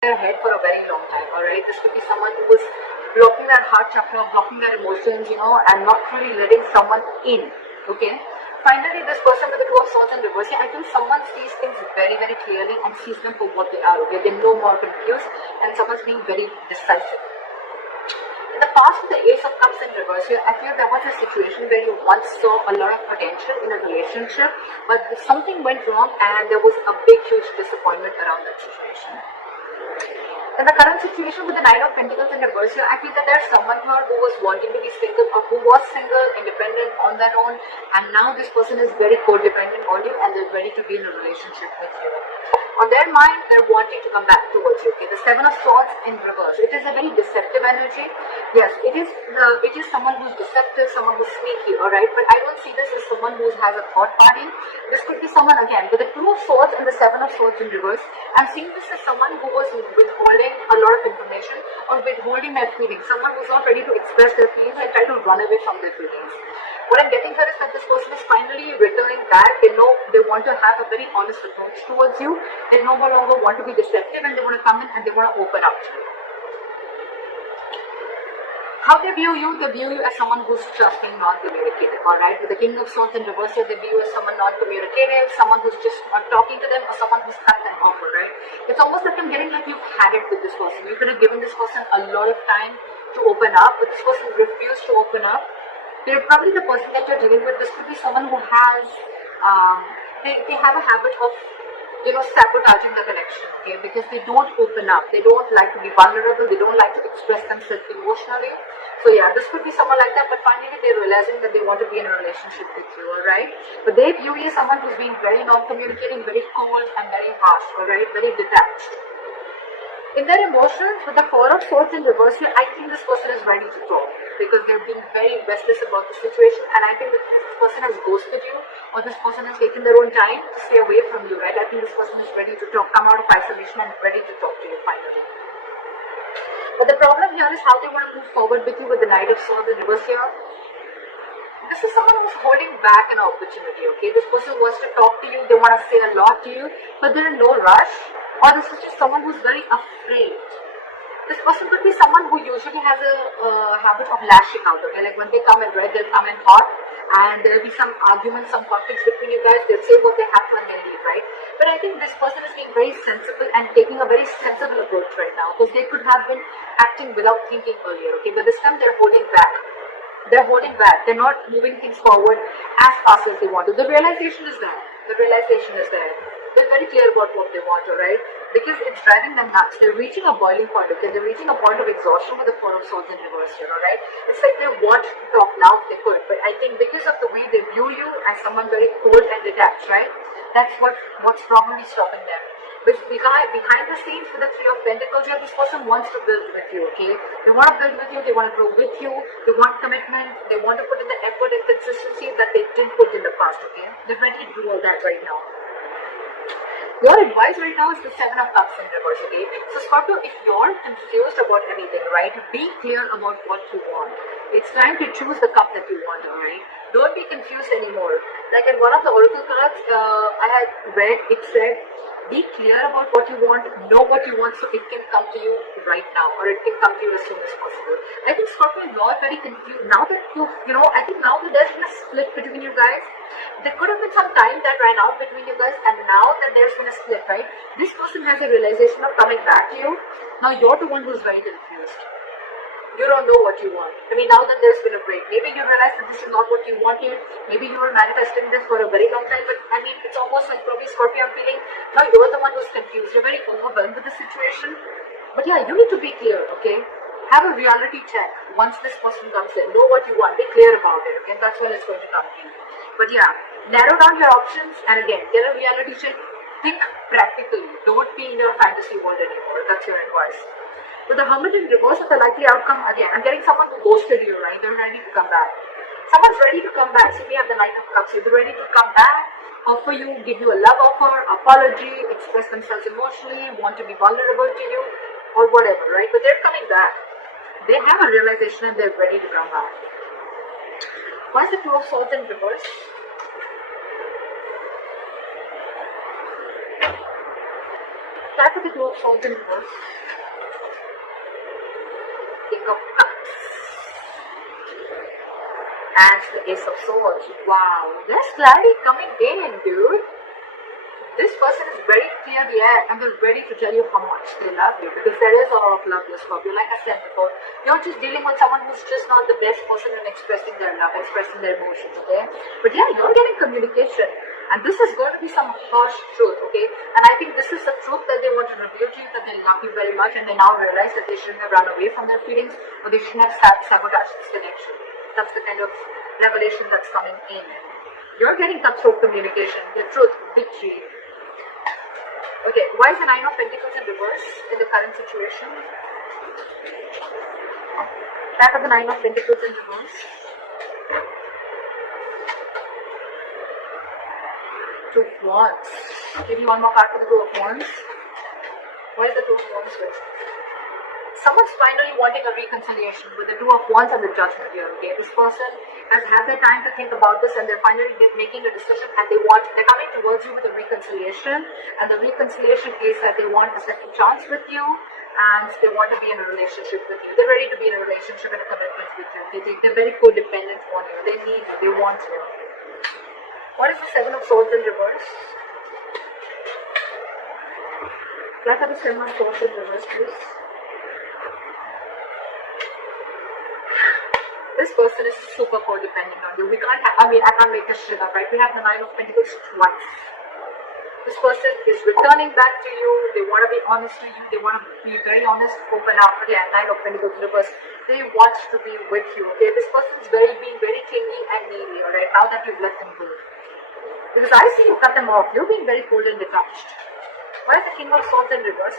their head for a very long time. Alright, this could be someone who is blocking their heart chakra, blocking their emotions, and not really letting someone in. Okay. Finally, this person with the Two of Swords in reverse, I think someone sees things very, very clearly and sees them for what they are. Okay, they're no more confused, and someone's being very decisive. In the past, with the Ace of Cups in reverse here, I feel there was a situation where you once saw a lot of potential in a relationship, but something went wrong and there was a big, huge disappointment around that situation. In the current situation with the Nine of Pentacles in reverse here, I feel that there's someone here who was wanting to be single or who was single, independent on their own, and now this person is very codependent on you and they're ready to be in a relationship with you. On their mind, they're wanting to come back towards you. Okay, the Seven of Swords in reverse. It is a very deceptive energy. Yes, it is someone who's deceptive, someone who's sneaky, alright? But I don't see this as someone who has a third party. This could be someone, again, with the Two of Swords and the Seven of Swords in reverse. I'm seeing this as someone who was withholding a lot of information or withholding their feelings. Someone who's not ready to express their feelings and try to run away from their feelings. What I'm getting here is that this person is finally returning back. They know they want to have a very honest approach towards you. They no longer want to be deceptive and they want to come in and they want to open up to you. How they view you as someone who's just being non-communicative, alright? With the King of Swords in reverse, they view you as someone non-communicative, someone who's just not talking to them, or someone who's cut them off, right? It's almost like I'm getting like you've had it with this person. You could have given this person a lot of time to open up, but this person refused to open up. They're probably the person that you're dealing with. This could be someone who has, they have a habit of, sabotaging the connection, okay? Because they don't open up. They don't like to be vulnerable. They don't like to express themselves emotionally. So yeah, this could be someone like that, but finally they're realizing that they want to be in a relationship with you, alright? But they view you as someone who's being very non-communicating, very cold and very harsh, alright? Very detached. In their emotions, with the Four of Swords in reverse here, I think this person is ready to talk because they're being very restless about the situation, and I think that this person has ghosted you or this person has taken their own time to stay away from you, right? I think this person is ready to talk, come out of isolation and ready to talk to you finally. But the problem here is how they want to move forward with you with the Knight of Swords in reverse here. This is someone who's holding back an opportunity, okay? This person wants to talk to you, they want to say a lot to you, but they're in no rush. Or this is just someone who's very afraid. This person could be someone who usually has a habit of lashing out, okay? Like when they come in red, they'll come in hot, and there'll be some arguments, some conflicts between you guys. They'll say what they have to and then leave, right? But I think this person is being very sensible and taking a very sensible approach right now, because they could have been acting without thinking earlier, okay? But this time they're holding back. They're holding back. They're not moving things forward as fast as they want to. The realization is there. They're very clear about what they want, alright? Because it's driving them nuts. They're reaching a boiling point, okay? They're reaching a point of exhaustion with the Four of Swords in reverse here, alright? It's like they want to talk now if they could, but I think because of the way they view you as someone very cold and detached, right? That's what's probably stopping them. But behind the scenes with the Three of Pentacles here, this person wants to build with you, okay? They want to build with you, they want to grow with you, they want commitment, they want to put in the effort and consistency that they didn't put in the past, okay? They're ready to do all that right now. Your advice right now is the Seven of Cups in reverse, okay? So Scorpio, if you're confused about anything, right, be clear about what you want. It's time to choose the cup that you want, alright? Don't be confused anymore. Like in one of the oracle cards I had read, it said, be clear about what you want, know what you want so it can come to you right now, or it can come to you as soon as possible. I think Scorpio, you're very confused. Now that I think now that there's been a split between you guys, there could have been some time that ran out between you guys, and now that there's been a split, right? This person has a realization of coming back to you. Now you're the one who's very confused. You don't know what you want. I mean, now that there's been a break, maybe you realize that this is not what you wanted. Maybe you were manifesting this for a very long time, but I mean, it's almost like probably Scorpio, I'm feeling, now you're the one who's confused. You're very overwhelmed with the situation. But yeah, you need to be clear, okay? Have a reality check once this person comes in. Know what you want. Be clear about it, okay? That's when it's going to come to you. But yeah, narrow down your options, and again, get a reality check. Think practically. Don't be in your fantasy world anymore. That's your advice. With the Hermit in reverse of the likely outcome, again, I'm getting someone who ghosted you, right? They're ready to come back. Someone's ready to come back. So we have the Knight of Cups. They're ready to come back, offer you, give you a love offer, apology, express themselves emotionally, want to be vulnerable to you, or whatever, right? But they're coming back. They have a realization and they're ready to come back. Why is the Two of Swords in reverse? Start with the Two of Swords in reverse. King of Cups. And the Ace of Swords. Wow, there's clarity coming in, dude. This person is very clear the air and they're ready to tell you how much they love you, because there is a lot of love, Scorpio. Like I said before, you're just dealing with someone who's just not the best person in expressing their love, expressing their emotions, okay? But yeah, you're getting communication, and this is going to be some harsh truth, okay? And I think this is the truth that they want to reveal to you, that they love you very much, and they now realize that they shouldn't have run away from their feelings, or they shouldn't have sabotaged this connection. That's the kind of revelation that's coming in. You're getting cutthroat communication, the truth, victory. Okay, why is the Nine of Pentacles in reverse in the current situation? Back of the Nine of Pentacles in reverse. Two of Wands. Give you one more card for the Two of Wands. Why is the Two of Wands with? Someone's finally wanting a reconciliation with the Two of Wands and the Judgment here, okay? This person has had their time to think about this and they're finally making a decision, and they're coming towards you with a reconciliation, and the reconciliation is that they want a second chance with you and they want to be in a relationship with you. They're ready to be in a relationship and a commitment with you. They're very codependent on you. They need you. They want you. What is the Seven of Swords in reverse? Can I have the Seven of Swords in reverse, please? This person is super codependent on you. I can't make this shit up, right? We have the Nine of Pentacles twice. This person is returning back to you. They want to be honest to you. They want to be very honest, open up. Again, Nine of Pentacles in reverse. They want to be with you, okay? This person is being very clingy and needy, alright? Now that you've let them go. Because I see you cut them off. You're being very cold and detached. Why is the King of Swords in reverse?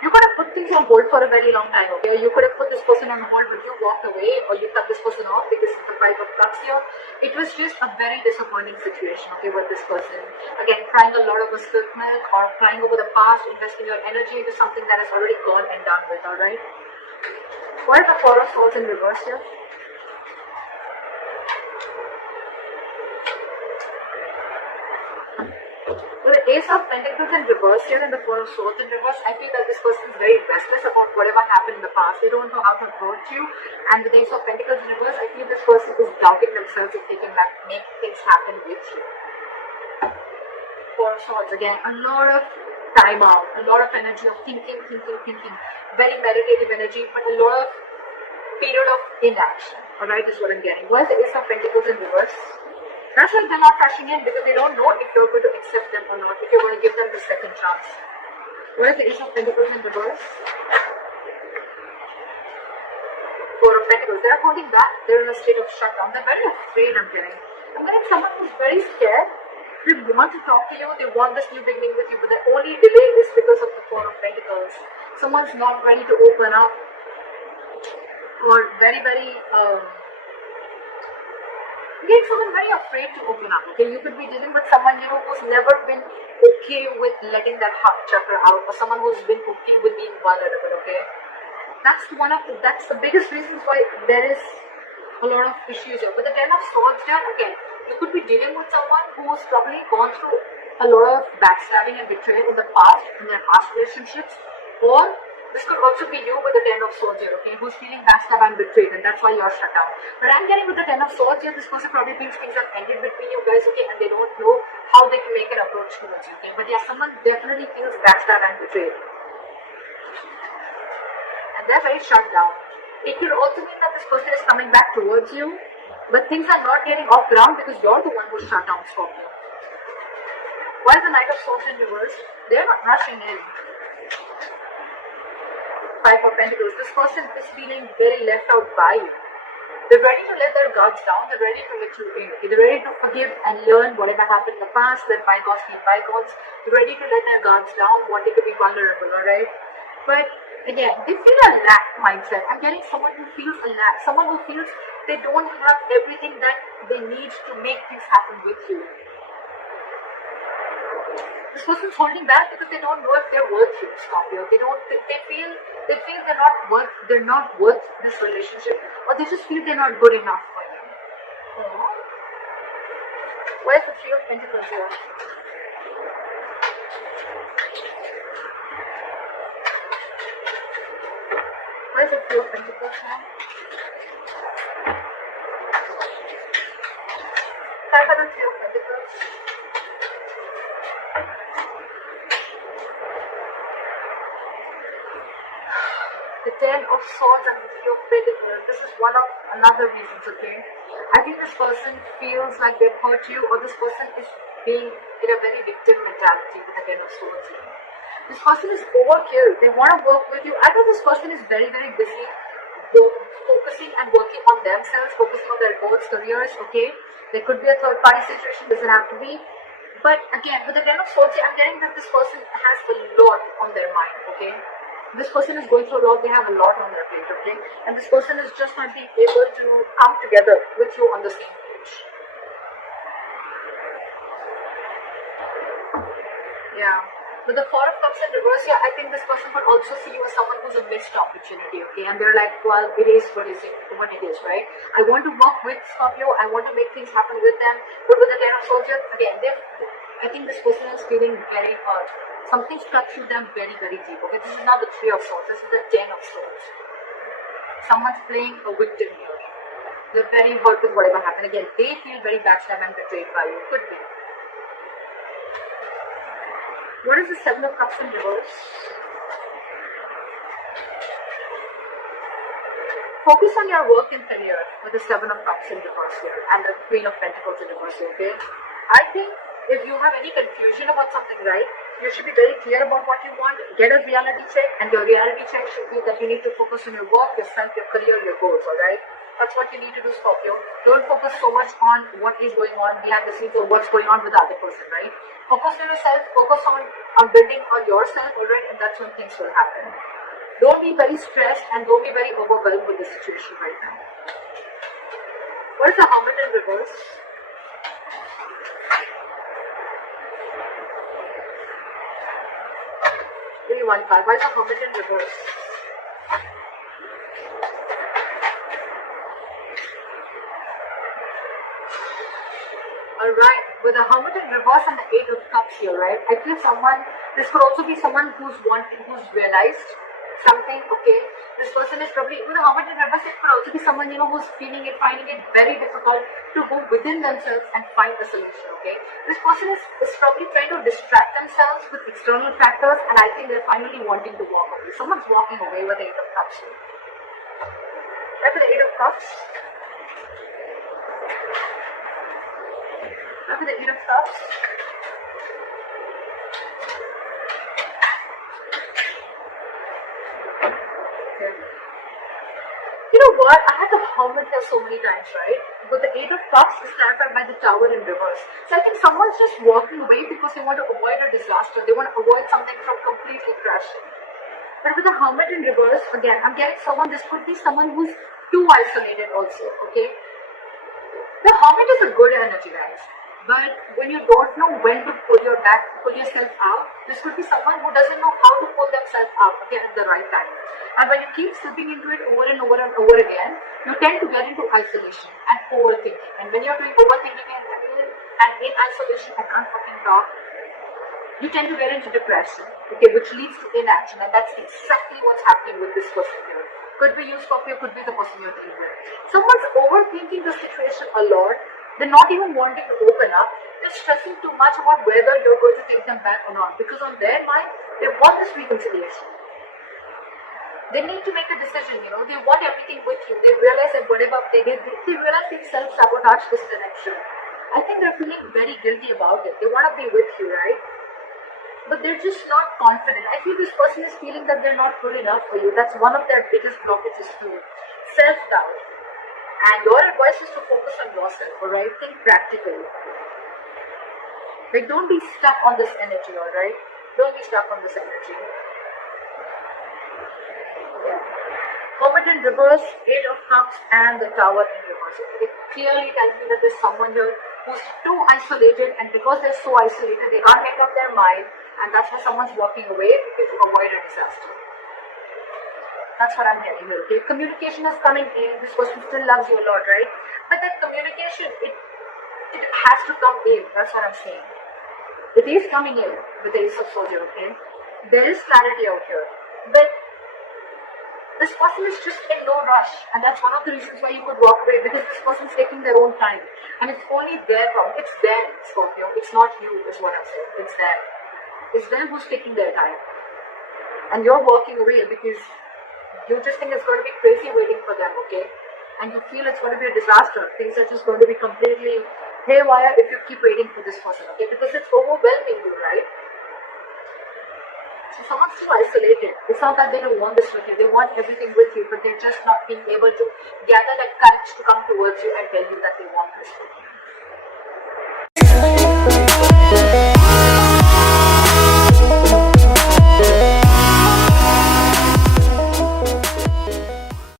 You could have put things on hold for a very long time, okay? You could have put this person on hold, but you walked away, or you cut this person off because it's the Five of Cups here. It was just a very disappointing situation, okay, with this person. Again, crying a lot over spilt milk, or crying over the past, investing your energy into something that has already gone and done with, alright? What is the Four of Swords in reverse here? With the Ace of Pentacles in reverse here and the Four of Swords in reverse, I feel that this person is very restless about whatever happened in the past. They don't know how to approach you. And with the Ace of Pentacles in reverse, I feel this person is doubting themselves if they can make things happen with you. Four of Swords, again, a lot of time out, a lot of energy of thinking. Very meditative energy, but a lot of period of inaction. Alright, is what I'm getting. Why is the Ace of Pentacles in reverse? That's why they're not rushing in, because they don't know if you're going to accept them or not, if you're going to give them the second chance. What is the Ace of Pentacles in reverse? Four of Pentacles. They're holding back. They're in a state of shutdown. They're very afraid, I'm getting someone who's very scared. They want to talk to you. They want this new beginning with you, but the only delay is because of the Four of Pentacles. Someone's not ready to open up, or very again, someone very afraid to open up, okay? You could be dealing with someone, who's never been okay with letting that heart chakra out, or someone who's been okay with being vulnerable, okay? That's the biggest reasons why there is a lot of issues here. With the Ten of Swords here, again, you could be dealing with someone who's probably gone through a lot of backstabbing and betrayal in the past, in their past relationships, or this could also be you with the Ten of Swords here, okay, who's feeling backstabbed and betrayed, and that's why you're shut down. But I'm getting with the Ten of Swords here, this person probably thinks things have ended between you guys, okay, and they don't know how they can make an approach towards you, okay. But yeah, someone definitely feels backstabbed and betrayed. And they're very shut down. It could also mean that this person is coming back towards you, but things are not getting off ground because you're the one who's shut down, Scorpio. Why is the Knight of Swords in reverse? They're not rushing in. Five of Pentacles. This person is feeling very left out by you. They're ready to let their guards down. They're ready to let you in. They're ready to forgive and learn whatever happened in the past. Let bygones be bygones. They're ready to let their guards down, wanting to be vulnerable, alright? But again, they feel a lack mindset. I'm getting someone who feels a lack. Someone who feels they don't have everything that they need to make things happen with you. This person's holding back because they don't know if they're worth you, Scorpio. They feel they're not worth this relationship, or they just feel they're not good enough for you. Where's the Three of Pentacles here? What is the Three of Pentacles now? Try for the Three of Pentacles. The Ten of Swords and the Three of Pentacles. This is one of another reasons, okay? I think this person feels like they've hurt you, or this person is being in a very victim mentality with the Ten of Swords here. This person is overkill. They want to work with you. I know this person is very, very busy focusing and working on themselves, focusing on their goals, careers, okay? There could be a third party situation, doesn't have to be. But again, with the Ten of Swords, I'm getting that this person has a lot on their mind, okay? This person is going through a lot, they have a lot on their plate, okay? And this person is just not being able to come together with you on the same page. Yeah. With the Four of Cups in reverse here, I think this person could also see you as someone who's a missed opportunity, okay? And they're like, well, it is what it is, right? I want to work with Scorpio, I want to make things happen with them, but with the Ten of Swords here, again, I think this person is feeling very hurt. Something's cut through them very, very deep, okay? This is not the Three of Swords, this is the Ten of Swords. Someone's playing a victim here. They're very hurt with whatever happened. Again, they feel very backstabbed and betrayed by you. Could be. What is the Seven of Cups in reverse? Focus on your work and career with the Seven of Cups in reverse here and the Queen of Pentacles in reverse, okay? I think if you have any confusion about something, right, you should be very clear about what you want, get a reality check, and your reality check should be that you need to focus on your work, yourself, your career, your goals, alright? That's what you need to do, Scorpio. Don't focus so much on what is going on behind the scenes or what's going on with the other person, right? Focus on yourself, focus on building on yourself, alright, and that's when things will happen. Don't be very stressed and don't be very overwhelmed with the situation right now. What is the Hermit in reverse? Give me one card. Why is the Hermit in reverse? Alright, with the Hermit in reverse and the Eight of Cups here, right? I feel this could also be someone who's realized something, okay? This person is probably, with the Hermit in reverse, it could also be someone, who's finding it very difficult to go within themselves and find a solution, okay? This person is probably trying to distract themselves with external factors, and I think they're finally wanting to walk away. Someone's walking away with the Eight of Cups here. Right, with the Eight of Cups. Right, with the Eight of Cups. You know what? I had the Hermit here so many times, right? But the Eight of Cups is clarified by the Tower in reverse. So I think someone's just walking away because they want to avoid a disaster. They want to avoid something from completely crashing. But with the Hermit in reverse, again, I'm getting this could be someone who's too isolated also, okay? The Hermit is a good energy, guys. But when you don't know when to pull yourself out, this could be someone who doesn't know how to pull themselves out again at the right time. And when you keep slipping into it over and over and over again, you tend to get into isolation and overthinking. And when you're doing overthinking and in isolation, I can't fucking talk, you tend to get into depression, okay, which leads to inaction. And that's exactly what's happening with this person here. Could be you, Scorpio, could be the person you're dealing with. Someone's overthinking the situation a lot. They're not even wanting to open up. They're stressing too much about whether you're going to take them back or not. Because on their mind, they want this reconciliation. They need to make a decision, They want everything with you. They realize that whatever they did, they realize they self-sabotage this connection. I think they're feeling very guilty about it. They want to be with you, right? But they're just not confident. I feel this person is feeling that they're not good enough for you. That's one of their biggest blockages too. Self-doubt. And your advice is to focus on yourself, alright? Think practically. Like, don't be stuck on this energy, alright? Don't be stuck on this energy. Yeah. Hermit in reverse, Eight of Cups, and the Tower in reverse. It clearly tells me that there's someone here who's too isolated, and because they're so isolated, they can't make up their mind, and that's why someone's walking away because to avoid a disaster. That's what I'm getting here, okay? Communication is coming in. This person still loves you a lot, right? But that communication, it has to come in. That's what I'm saying. It is coming in with the Ace of Swords, okay? There is clarity out here. But This person is just in no rush, and that's one of the reasons why you could walk away, because this person is taking their own time, and it's only their problem. It's them, Scorpio. It's not you, is what I'm saying. It's them. It's them who's taking their time, and you're walking away because you just think it's going to be crazy waiting for them, okay? And you feel it's going to be a disaster. Things are just going to be completely haywire if you keep waiting for this person, okay? Because it's overwhelming you, right? So someone's too isolated. It's not that they don't want this with you. They want everything with you, but they're just not being able to gather that courage to come towards you and tell you that they want this with you.